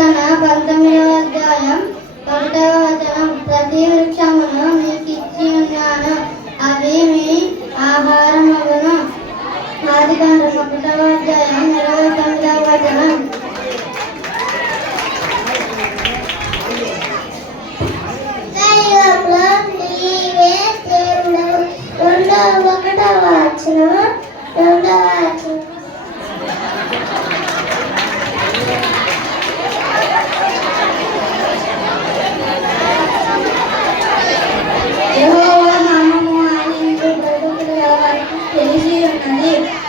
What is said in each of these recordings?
కీర్తన 19వ అధ్యాయం 1వ వచనం. ప్రతి వృక్షమును మీకు ఇచ్చి ఉన్నాను, అవి మీ ఆహారమగును. ఆదికాండము 1వ అధ్యాయం 29వ వచనం.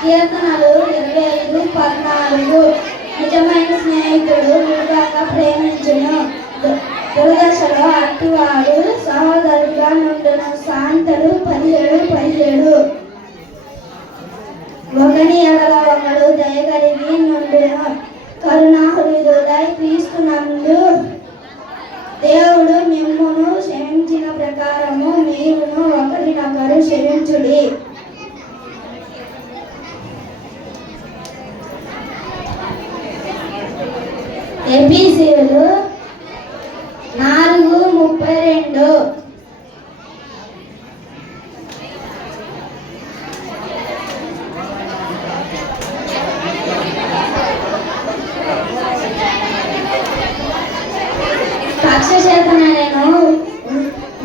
కీర్తనలు 25:14. నిజమైన స్నేహితుడు విడువక ప్రేమించును, దుర్దశలో అట్టివాడు సహోదరుగా నుండును. సామెతలు 17:17. ఒకని ఎడల ఒకడు దయగలిగి నుండును, కరుణాహృదయుడై క్రీస్తునందు దేవుడు మిమ్మును క్షమించిన ప్రకారము మీరును ఒకరినొకరు క్షమించుడి. ఎఫెసీయులు 4:32. పక్ష చేతనైనను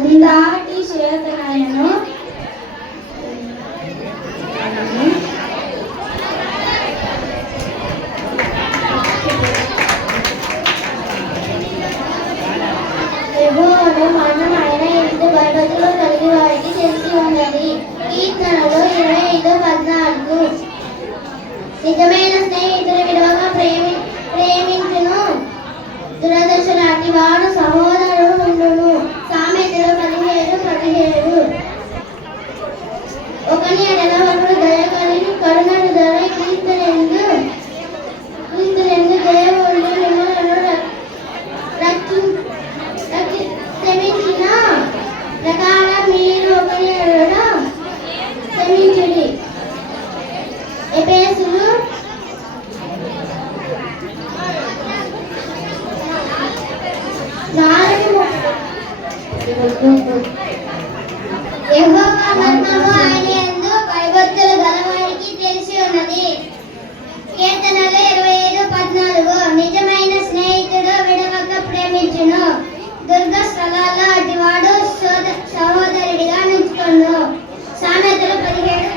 ఉందాటి చేతనైనను మరణమైన ఎందు భయభక్తులు కలిగి వారికి తెలిసి ఉన్నది. కీర్తనలు 25:14. నిజమైన స్నేహితులు విడవక ప్రేమించును, దురదశలాంటి వాడు సహోదరుడు ఉండును. సామెతలు 17:17. ఒకని ఎడల ఒకడు దయ కలిగి కరుణను ధర క్రీస్తునందు దేవుడు మిమ్ములను క్షమించిన ప్రకారం మీరు ఒకరి ఎడల క్షమించుడి. ఎఫెసీయులు 4:30. యెహోవా మర్మము ఆయన యందు భయభక్తులు గలవారికి తెలిసి ఉన్నది. కీర్తనలు 25:14. నిజమైన స్నేహితుడు విడవక ప్రేమించును, దుర్గ స్థలాల్లో అటివాడు సహోదరుడిగా నిలుచుకొను. సామెతలు 17:10.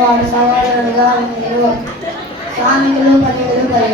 వాడు సహోదరుడుగా ఉండేరు. సామెతలు 17:10.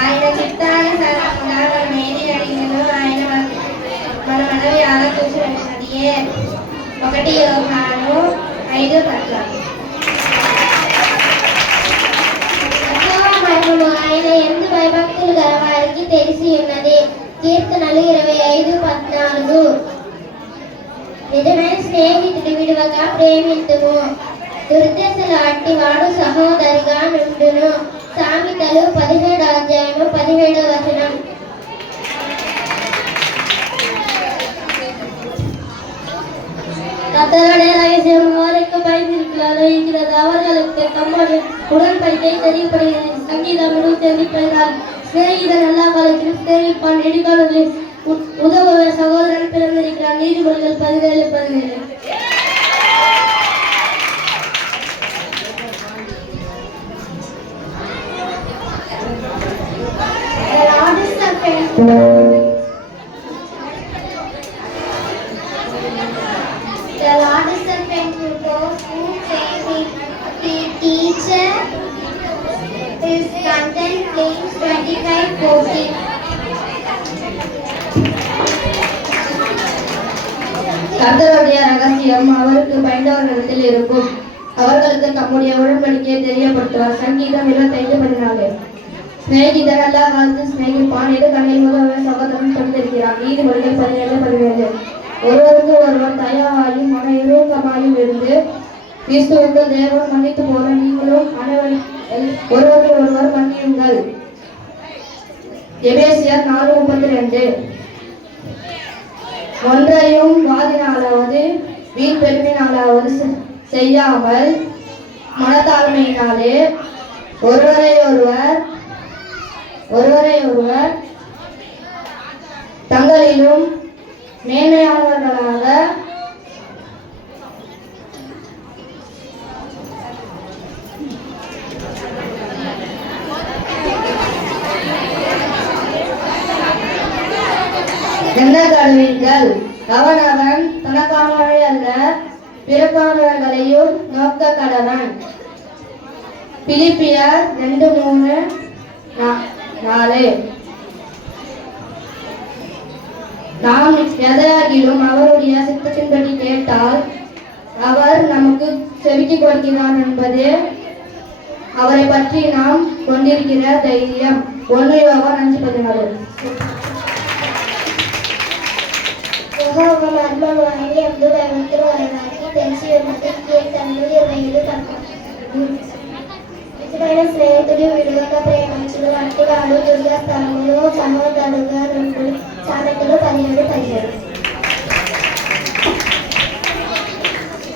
ఆయన చిత్తానుసారంగా నేనే అడిగినను, ఆయన మన మనవి ఆలోచించినది. 1 యోహాను 5:10. ఆయన ఎందు భయభక్తులు గలవారికి తెలిసి ఉన్నది. కీర్తనలు 25:14. నిజమైన స్నేహితుడు విడువక ప్రేమింతుము, దుర్దశలు అట్టివాడు సహోదరిగా నుండును. సామెతలు 17వ అధ్యాయము 17వ వచనం. கத்தருடைய ரகசியம் வரைக்கும் பயந்திருக்கிறார். அவர்களுக்கு தம்முடைய உடன்படிக்கை தெரியப்படுகிறது. சங்கீதம் 25:16. சிநேகிதன் எல்லா காலத்திலும் சிநேகிப்பான். இடிகாலங்களில் உதவுவ சகோதரன் பிறந்திருக்கிறான். நீதிமொழிகள் 17:17. The Lord is a friend to those who faith He teacher is content James 25:14. கர்த்தருடைய ரகசியம் அவருக்கு பயந்தவர்களிடத்தில் இருக்கும். அவர்களுக்கு தம்முடைய உடன்படிக்கையை தெரியப்படுத்துவார். சங்கீதம் 25:14. சிநேகிதன் எல்லா காலத்தும் சிநேகிப்பான். எது கண்ணில் உதவ சகோதரன் பிறந்திருக்கிறான். நீதிமொழிகள் 17:17. ஒருவருக்கு ஒருவர் தயாராயும் மன இறுக்கமாயும் இருந்து கிறிஸ்துவுக்கு தேவன் மன்னித்து போல நீங்களும் ஒருவருக்கு ஒருவர் மன்னியுங்கள். எபேசியர் 4:32. ஒன்றையும் வாதினாலாவது வீண் பெருமினாலாவது செய்யாமல் மனத்தாழ்மையினாலே ஒருவரை ஒருவர் தங்களிலும் மேன்மையானவர்களாக எண்ணக்கடுவீர்கள். அவனவன் தனக்கானவரை அல்ல பிறப்பானவர்களையும் நோக்க கடவன். பிலிப்பியர் 2:3-4. நாம் எதையாகிலும் அவருடைய சித்தத்தின்படி கேட்டால் அவர் நமக்கு செவிக்கு கொடுக்கிறார் என்பது அவரை பற்றி நாம் கொண்டிருக்கிற தைரியம். 1 யோவான் 5:14. మర్మవాణి ఎందు భయవంతులు వారికి తెలిసి ఉన్నది కీర్తనలు 27:11. నిజమైన స్నేహితుడు విడువక ప్రేమించుడు వంటివాడు దుర్గస్థలములు సహోదరుగా నుండు. సామెతలు 17:17.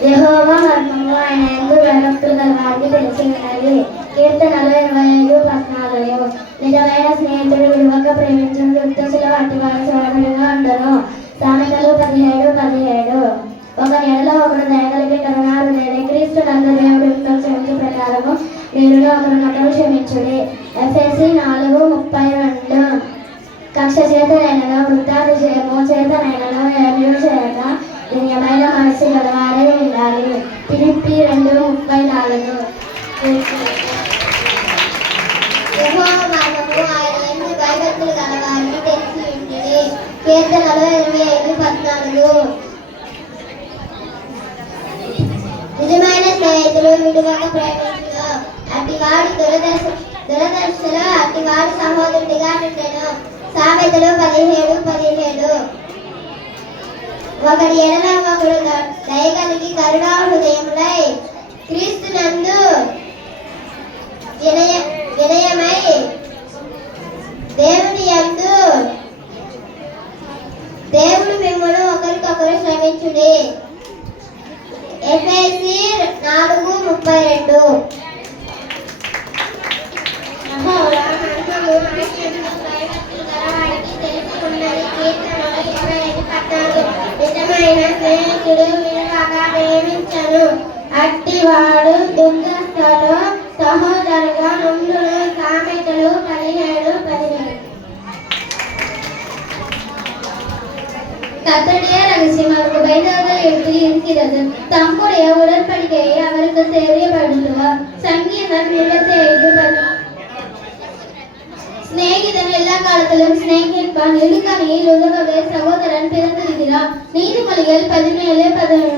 యెహోవా మర్మము ఆయన యందు భయభక్తులు గల వారికి తెలిసి ఉన్నది. కీర్తనలు 25:14. నిజమైన స్నేహితుడు విడువక ప్రేమించుడు దుర్దశల వంటి వాడు సోదరుడుగా ఉండను. సామెతలు 17:17. ఒకరి ఎడల ఒకరు దయగలిగి కరుణాహృదయుడై క్రీస్తు నందు దేవుడు క్షమించు ప్రకారము మీరును ఒకరినొకరు క్షమించుడి. ఎఫెసీ 4:32. కక్ష చేతనైనను వృద్ధాతిశయము చేతనైనను ఏమీ చేయక దివ్యమైన మనస్సు గలవారే ఉండాలి. ఫిలిప్పీ 2:34. భయభక్తులు గలవారిని తెలిసి ఉంటుంది. కీర్తనలు 25:14. నిజమైన స్నేహితులు విడువక ప్రేమించును అట్టివాడు దురదర్శులు అట్టివాడు సహోదరుడిగా నుండెను. సామెతలు 17:17. ఒకడి ఎడల ఒకడు దయగలిగి కరుణా హృదయములై క్రీస్తు నందు వినయమై దేవుని యందు దేవుడు మిమ్మల్ని ఒకరికొకరు శ్రమించుడి. ఎఫెసీ 4:32. నిజమైన స్నేహితుడు విలువగా ప్రేమించను అట్టివాడు దుర్గస్థుడు సహోదరుగా నుండును. సామెతలు 17:17. கர்த்தருடைய ரகசியம் அவருக்கு பயந்தவர்கள் இருக்கிறது. தம்முடைய உடன்படிக்கையை அவருக்கு தெரியப்படுத்துவார். சங்கீதம் 25:10. சிநேகிதன் எல்லா காலத்திலும் சிநேகிப்பான். இடுக்கணியில் உதவவே சகோதரன் பிறந்திருக்கிறான். நீதிமொழிகள் 17:11.